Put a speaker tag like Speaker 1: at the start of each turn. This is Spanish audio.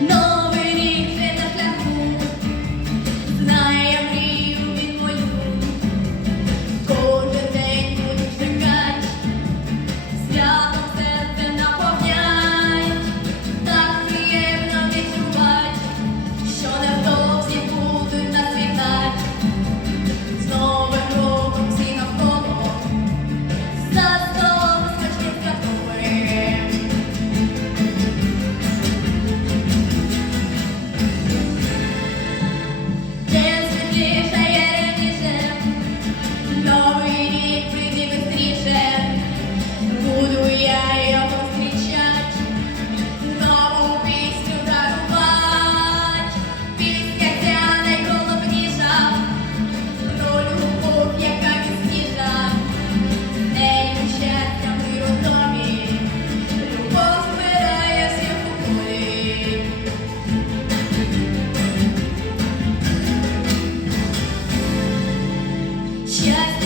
Speaker 1: No. Yeah.